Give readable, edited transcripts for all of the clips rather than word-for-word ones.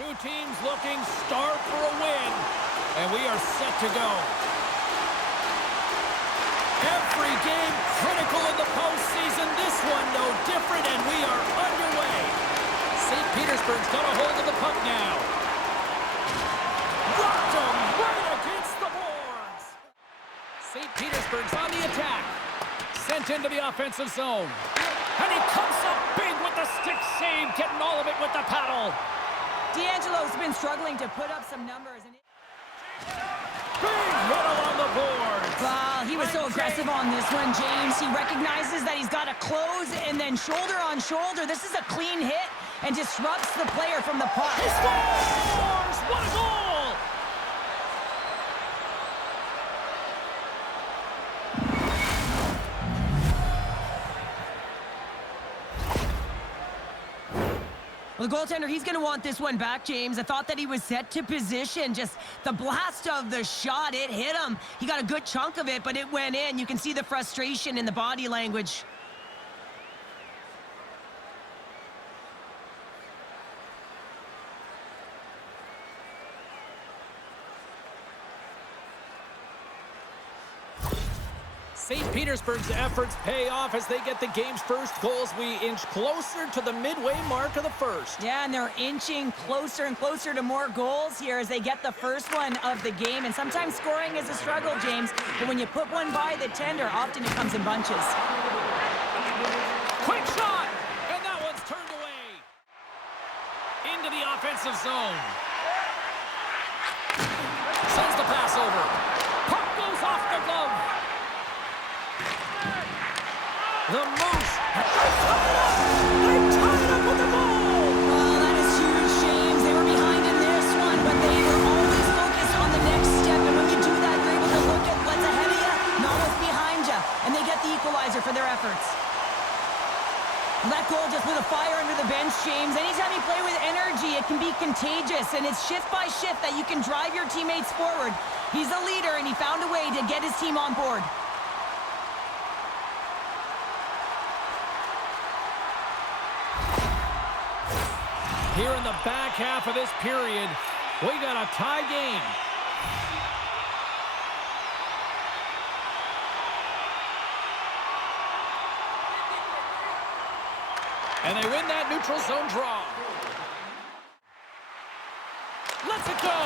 Two teams looking starved for a win, and we are set to go. Every game critical in the postseason. This one no different, and we are underway. St. Petersburg's got a hold of the puck now. Rocked him right against the boards. St. Petersburg's on the attack. Sent into the offensive zone. And he comes up big with the stick save, getting all of it with the paddle. D'Angelo's been struggling to put up some numbers. Big hit along the boards. Well, he was so aggressive on this one, James. He recognizes that he's got to close and then shoulder on shoulder. This is a clean hit and disrupts the player from the puck. He scores! What a goal! Well, the goaltender, he's going to want this one back, James. I thought that he was set to position. Just the blast of the shot, it hit him. He got a good chunk of it, but it went in. You can see the frustration in the body language. St. Petersburg's efforts pay off as they get the game's first goals. We inch closer to the midway mark of the first. Yeah, and they're inching closer and closer to more goals here as they get the first one of the game. And sometimes scoring is a struggle, James. But when you put one by the tender, often it comes in bunches. Quick shot! And that one's turned away. Into the offensive zone. Sends the pass over. Puck goes off the glove. The Moose, they tie it up! They tie it up with the goal! Oh, that is huge, James. They were behind in this one, but they were always focused on the next step. And when you do that, you're able to look at what's ahead of you, not what's behind you. And they get the equalizer for their efforts. That goal just lit a fire under the bench, James. Anytime you play with energy, it can be contagious. And it's shift by shift that you can drive your teammates forward. He's a leader, and he found a way to get his team on board. Here in the back half of this period, we got a tie game. And they win that neutral zone draw. Let's it go!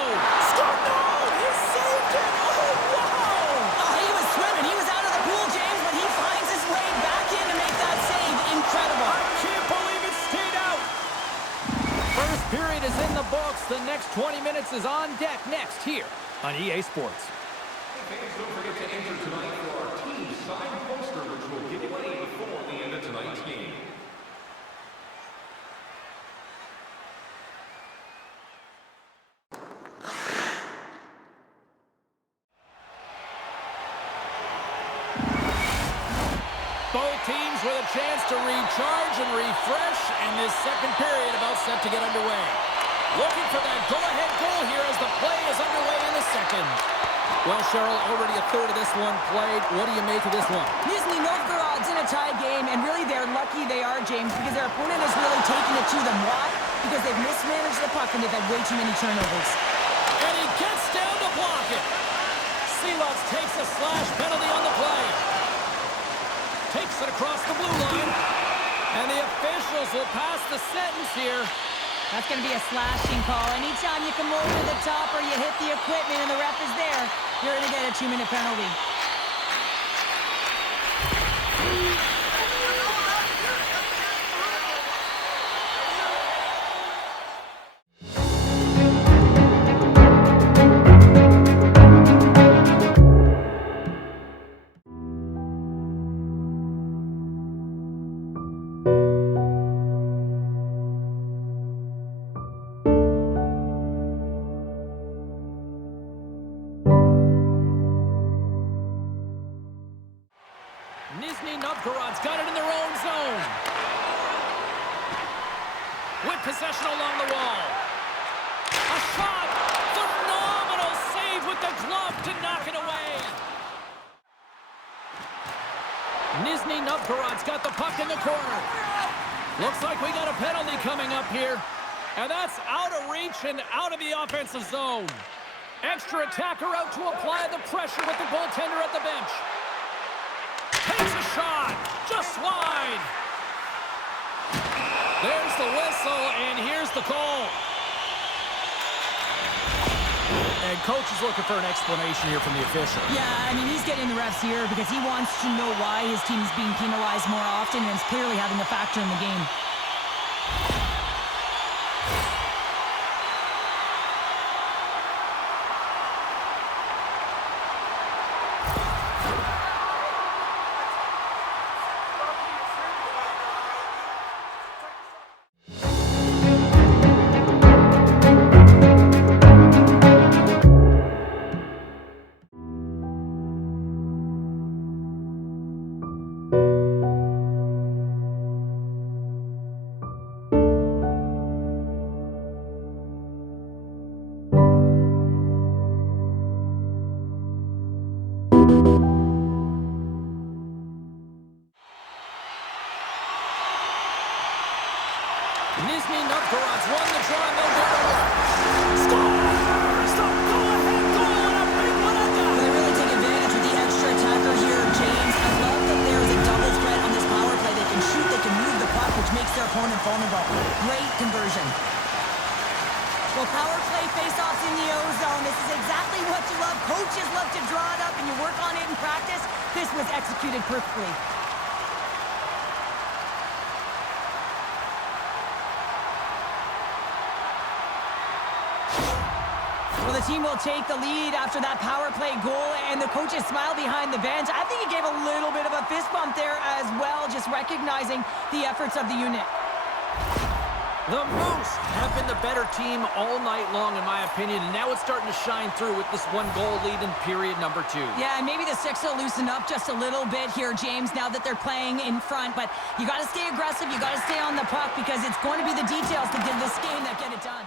Score! No! He saved it! Oh, wow! Oh, he was swimming. He was out of the pool, James, but he finds his way back in to make that save. Incredible. I can't believe it stayed out! First period is in the books. The next 20 minutes is on deck next here on EA Sports. Hey fans, don't forget to enter tonight for our team signed poster, which will give away before the end of tonight's game. Both teams with a chance to recharge and refresh, and this second period about set to get underway. Looking for that go-ahead goal here as the play is underway in the second. Well, Cheryl, already a third of this one played. What do you make of this one? Nizhny Novgorod's in a tie game, and really they're lucky they are, James, because their opponent has really taken it to them. Why? Because they've mismanaged the puck and they've had way too many turnovers. And he gets down to block it. Silovs takes a slash penalty on the play. Takes it across the blue line. And the officials will pass the sentence here. That's going to be a slashing call. Anytime you come over the top or you hit the equipment and the ref is there, you're going to get a 2-minute penalty. Nizhny Novgorod's got it in their own zone. With possession along the wall. A shot! Phenomenal save with the glove to knock it away. Nizhny Novgorod's got the puck in the corner. Looks like we got a penalty coming up here. And that's out of reach and out of the offensive zone. Extra attacker out to apply the pressure with the goaltender at the bench. Takes a shot, just wide. There's the whistle, and here's the call. And coach is looking for an explanation here from the official. Yeah, I mean, he's getting the refs here because he wants to know why his team is being penalized more often, and it's clearly having a factor in the game. Nizhny Novgorod's won the draw, and they'll go to work. Scores! The go-ahead goal, and a big one at that! Well, they really take advantage with the extra attacker here, James. I love that there is a double threat on this power play. They can shoot, they can move the puck, which makes their opponent vulnerable. Great conversion. Well, power play face-offs in the O-zone. This is exactly what you love. Coaches love to draw it up, and you work on it in practice. This was executed perfectly. Well, the team will take the lead after that power play goal, and the coaches smile behind the bench. I think he gave a little bit of a fist bump there as well, just recognizing the efforts of the unit. The Moose have been the better team all night long, in my opinion, and now it's starting to shine through with this one-goal lead in period number 2. Yeah, and maybe the Six will loosen up just a little bit here, James, now that they're playing in front. But you got to stay aggressive, you got to stay on the puck, because it's going to be the details that give this game that get it done.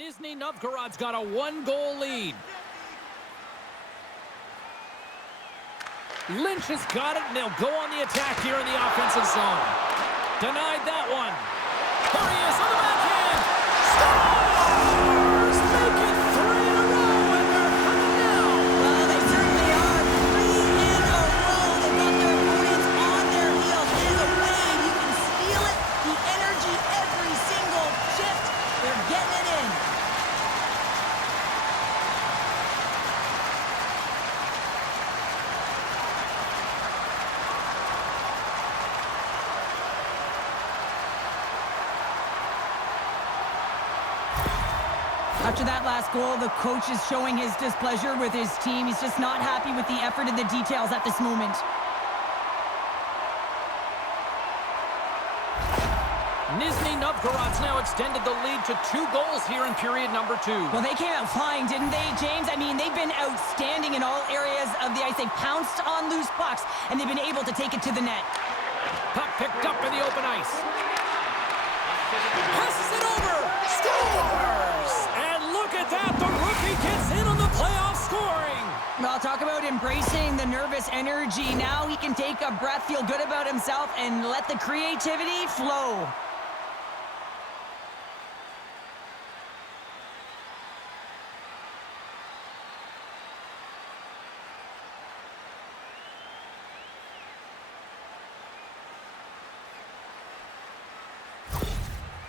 Nizhny Novgorod's got a 1-goal lead. Lynch has got it, and they'll go on the attack here in the offensive zone. Denied that one. There he is on the backhand. Scores! Make it 3 in a row, and they're coming now. Well, they certainly are. 3 in a row. They've got their opponents on their heels. It is a wave. You can feel it. The energy every single shift. They're getting it in. After that last goal, the coach is showing his displeasure with his team. He's just not happy with the effort and the details at this moment. Nizhny Novgorod's now extended the lead to 2 goals here in period number 2. Well, they came out flying, didn't they, James? I mean, they've been outstanding in all areas of the ice. They've pounced on loose pucks, and they've been able to take it to the net. Puck picked up in the open ice. Passes it over. Scores! And look at that. The rookie gets in on the playoff scoring. Well, talk about embracing the nervous energy. Now he can take a breath, feel good about himself, and let the creativity flow.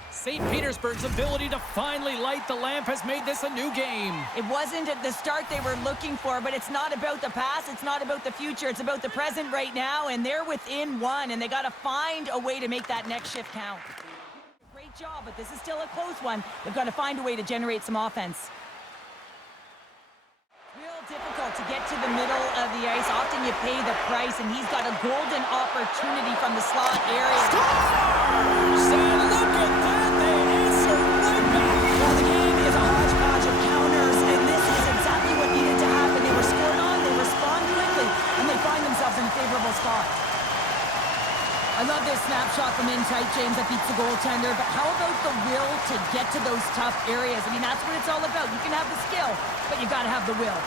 St. Petersburg's ability to finally light the lamp has made this a new game. It wasn't at the start they were looking for, but it's not about the past, it's not about the future, it's about the present right now, and they're within 1, and they got to find a way to make that next shift count. Great job, but this is still a close one. They've got to find a way to generate some offense. Real difficult to get to the middle of the ice. Often you pay the price, and he's got a golden opportunity from the slot area. Scores! And look at that! They answer right back. Well, the game is a hodgepodge of counters, and this is exactly what needed to happen. They were scored on, they respond quickly, and they find themselves in a favorable spot. I love this snapshot from in tight, James, that beats the goaltender, but how about the will to get to those tough areas? I mean, that's what it's all about. You can have the skill, but you got to have the will.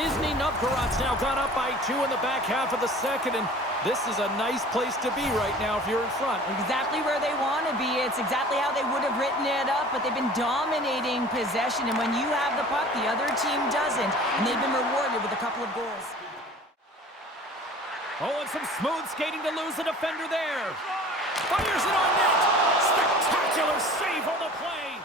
Nizhny Novgorod's now gone up by 2 in the back half of the second, and This is a nice place to be right now if you're in front. Exactly where they want to be. It's exactly how they would have written it up, but they've been dominating possession, and when you have the puck, the other team doesn't, and they've been rewarded with a couple of goals. Oh, and some smooth skating to lose the defender there. Fires it on net. Spectacular save on the play.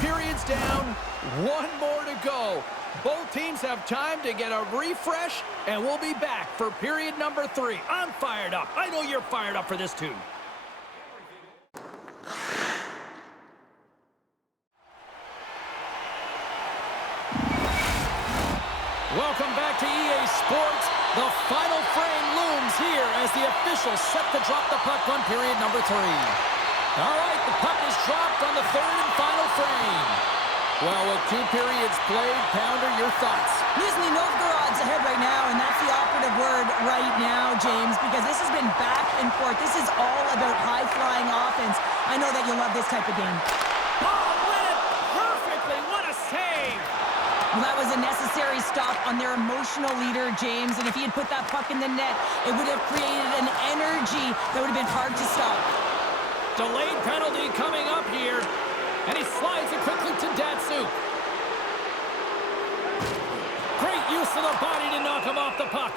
Periods down, one more to go. Both teams have time to get a refresh, and we'll be back for period number 3. I'm fired up. I know you're fired up for this too. Welcome back to EA Sports. The final frame looms here as the officials set to drop the puck on period number 3. All right, the puck is dropped on the third and final frame. Well, with 2 periods played, Pounder, your thoughts? Nizhny Novgorod's ahead right now, and that's the operative word right now, James, because this has been back and forth. This is all about high-flying offense. I know that you'll love this type of game. Oh, read it perfectly. What a save. Well, that was a necessary stop on their emotional leader, James, and if he had put that puck in the net, it would have created an energy that would have been hard to stop. Delayed penalty coming up here. And he slides it quickly to Datsuk. Great use of the body to knock him off the puck.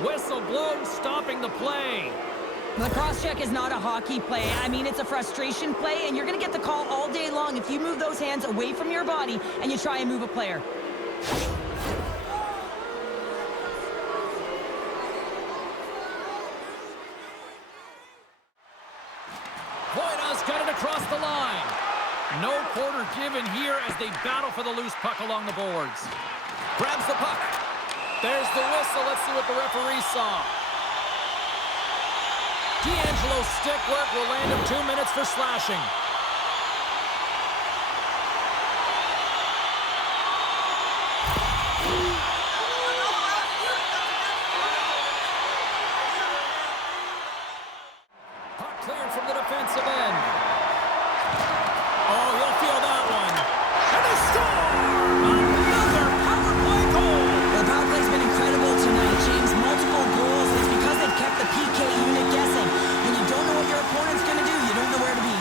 Whistle blown, stopping the play. The cross-check is not a hockey play. I mean, it's a frustration play, and you're going to get the call all day long if you move those hands away from your body and you try and move a player. Voida's got it across the line. No quarter given here as they battle for the loose puck along the boards. Grabs the puck. There's the whistle. Let's see what the referee saw. D'Angelo's stick work will land him 2 minutes for slashing. Puck cleared from the defensive end. Oh, he'll feel that one. And they score! Another power play goal! The power play's been incredible tonight, James. Multiple goals. It's because they've kept the PK unit guessing. When you don't know what your opponent's going to do, you don't know where to be.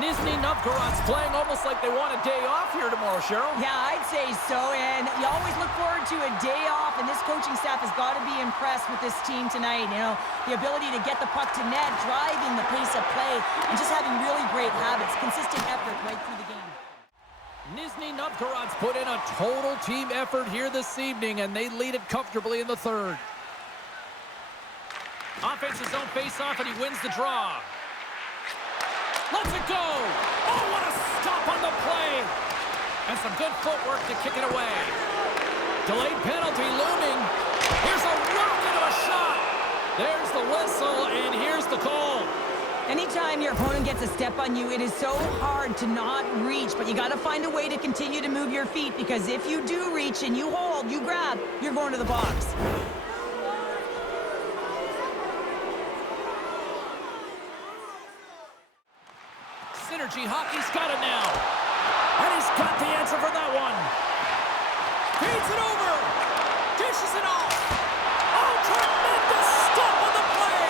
Nizhny Novgorod's playing almost like they want a day off here tomorrow, Cheryl. Yeah, I'd say so, and you always look forward to a day off, and this coaching staff has got to be impressed with this team tonight. You know, the ability to get the puck to net, driving the pace of play, and just having really great habits, consistent effort right through the game. Nizhny Novgorod's put in a total team effort here this evening, and they lead it comfortably in the third. Offense his own face-off, and he wins the draw. Let's it go! Oh, what a stop on the play! And some good footwork to kick it away. Delayed penalty looming. Here's a rocket of a shot. There's the whistle, and here's the call. Anytime your opponent gets a step on you, it is so hard to not reach, but you got to find a way to continue to move your feet, because if you do reach and you hold, you grab, you're going to the box. Synergy Hockey's got it now. And he's got the answer for that one. Feeds it over. Dishes it off. Oh, tremendous stop on the play.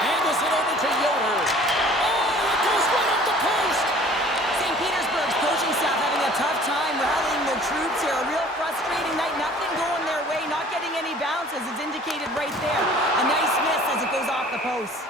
Angles it over to Yoder. Oh, it goes right up the post. St. Petersburg's coaching staff having a tough time rallying their troops here. A real frustrating night. Nothing going their way. Not getting any bounces. It's indicated right there. A nice miss as it goes off the post.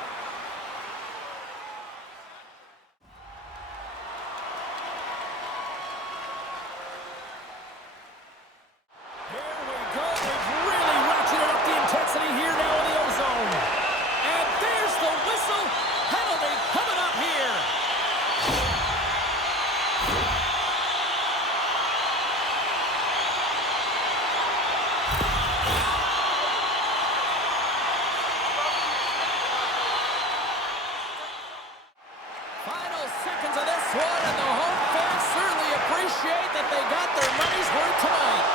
one, and the home fans certainly appreciate that they got their money's worth tonight.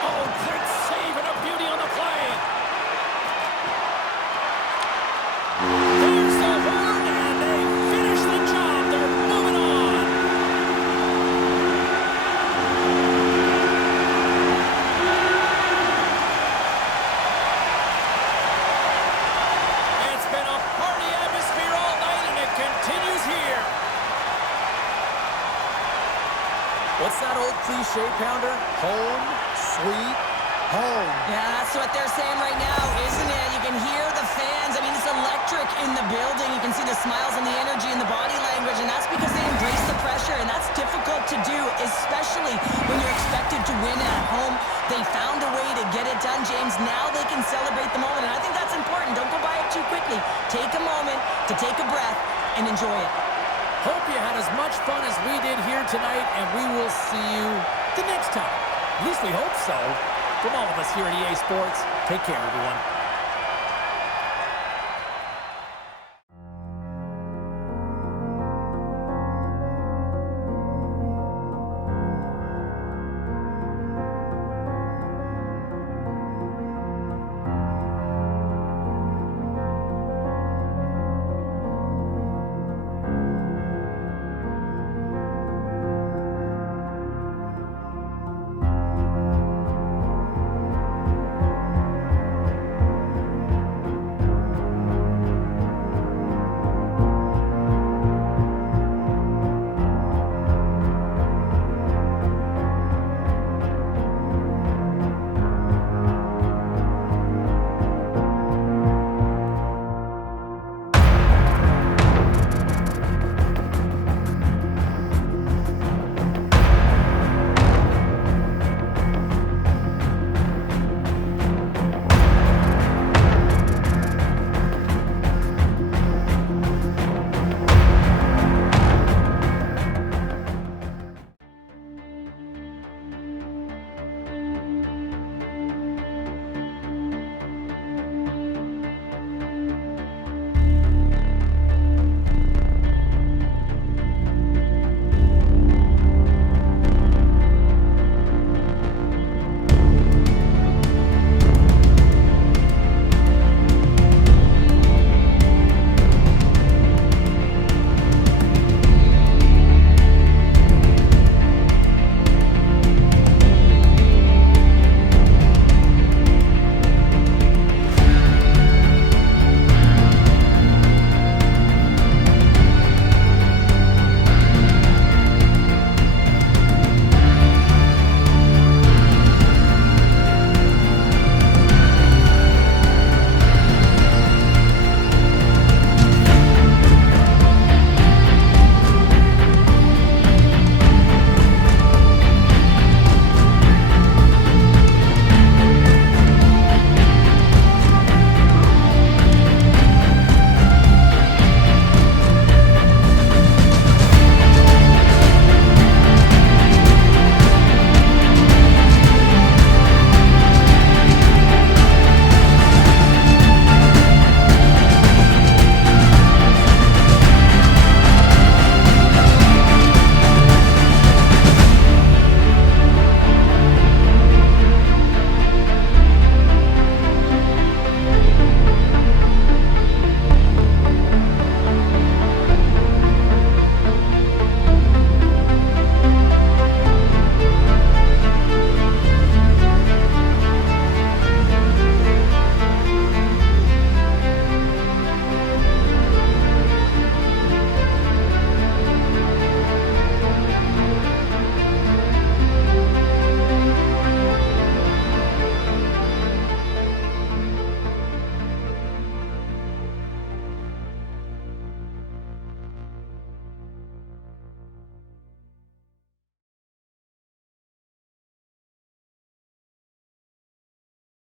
Oh, great save and a beauty on the play. There's the horn, and they finish the job. They're moving on. It's been a party atmosphere all night, and it continues here. What's that old cliche, Pounder? Home, sweet home. Yeah, that's what they're saying right now, isn't it? You can hear the fans. I mean, it's electric in the building. You can see the smiles and the energy and the body language, and that's because they embrace the pressure, and that's difficult to do, especially when you're expected to win at home. They found a way to get it done, James. Now they can celebrate the moment, and I think that's important. Don't go by it too quickly. Take a moment to take a breath and enjoy it. Hope you had as much fun as we did here tonight, and we will see you the next time. At least we hope so. From all of us here at EA Sports, take care, everyone.